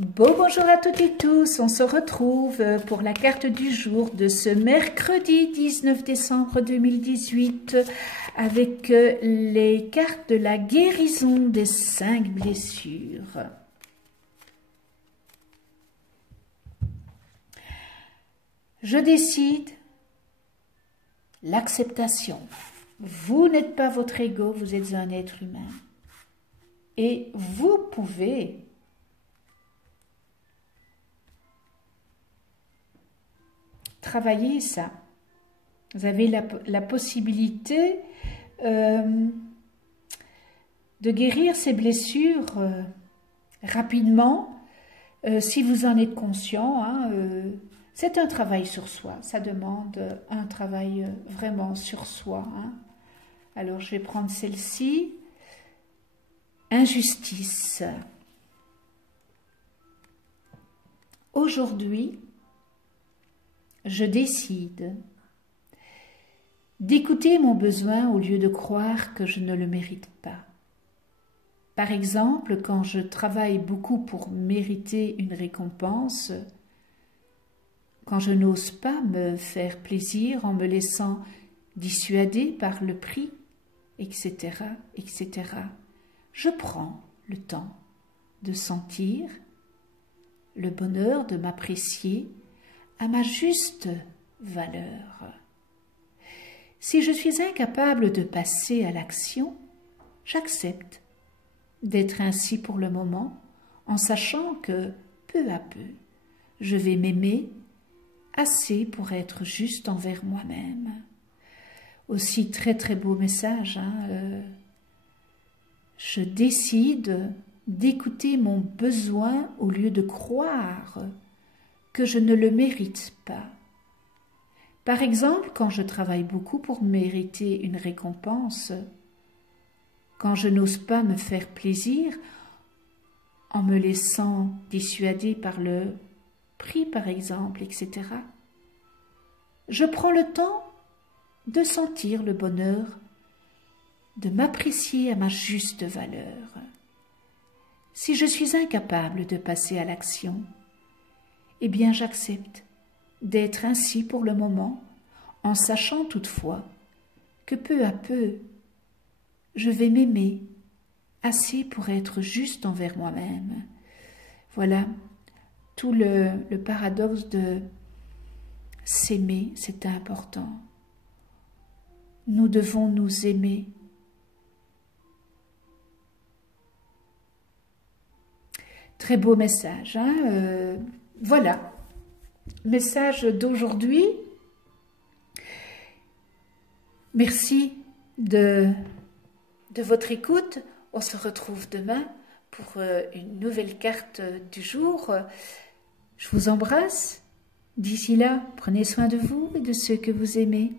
Bonjour à toutes et tous, on se retrouve pour la carte du jour de ce mercredi 19 décembre 2018 avec les cartes de la guérison des 5 blessures. Je décide l'acceptation. Vous n'êtes pas votre ego, vous êtes un être humain. Et vous pouvez travailler ça. Vous avez la possibilité de guérir ces blessures rapidement si vous en êtes conscient. C'est un travail sur soi, ça demande un travail vraiment sur soi. Alors je vais prendre celle-ci. Injustice. Aujourd'hui, je décide d'écouter mon besoin au lieu de croire que je ne le mérite pas. Par exemple, quand je travaille beaucoup pour mériter une récompense, quand je n'ose pas me faire plaisir en me laissant dissuader par le prix, etc., etc., je prends le temps de sentir le bonheur de m'apprécier à ma juste valeur. Si je suis incapable de passer à l'action, j'accepte d'être ainsi pour le moment, en sachant que, peu à peu, je vais m'aimer assez pour être juste envers moi-même. Aussi, très très beau message, je décide d'écouter mon besoin au lieu de croire que je ne le mérite pas. Par exemple, quand je travaille beaucoup pour mériter une récompense, quand je n'ose pas me faire plaisir en me laissant dissuader par le prix, par exemple, etc., je prends le temps de sentir le bonheur, de m'apprécier à ma juste valeur. Si je suis incapable de passer à l'action, eh bien j'accepte d'être ainsi pour le moment, en sachant toutefois que peu à peu, je vais m'aimer assez pour être juste envers moi-même. Voilà tout le paradoxe de s'aimer, c'est important. Nous devons nous aimer. Très beau message, voilà, message d'aujourd'hui. Merci de votre écoute. On se retrouve demain pour une nouvelle carte du jour. Je vous embrasse. D'ici là, prenez soin de vous et de ceux que vous aimez.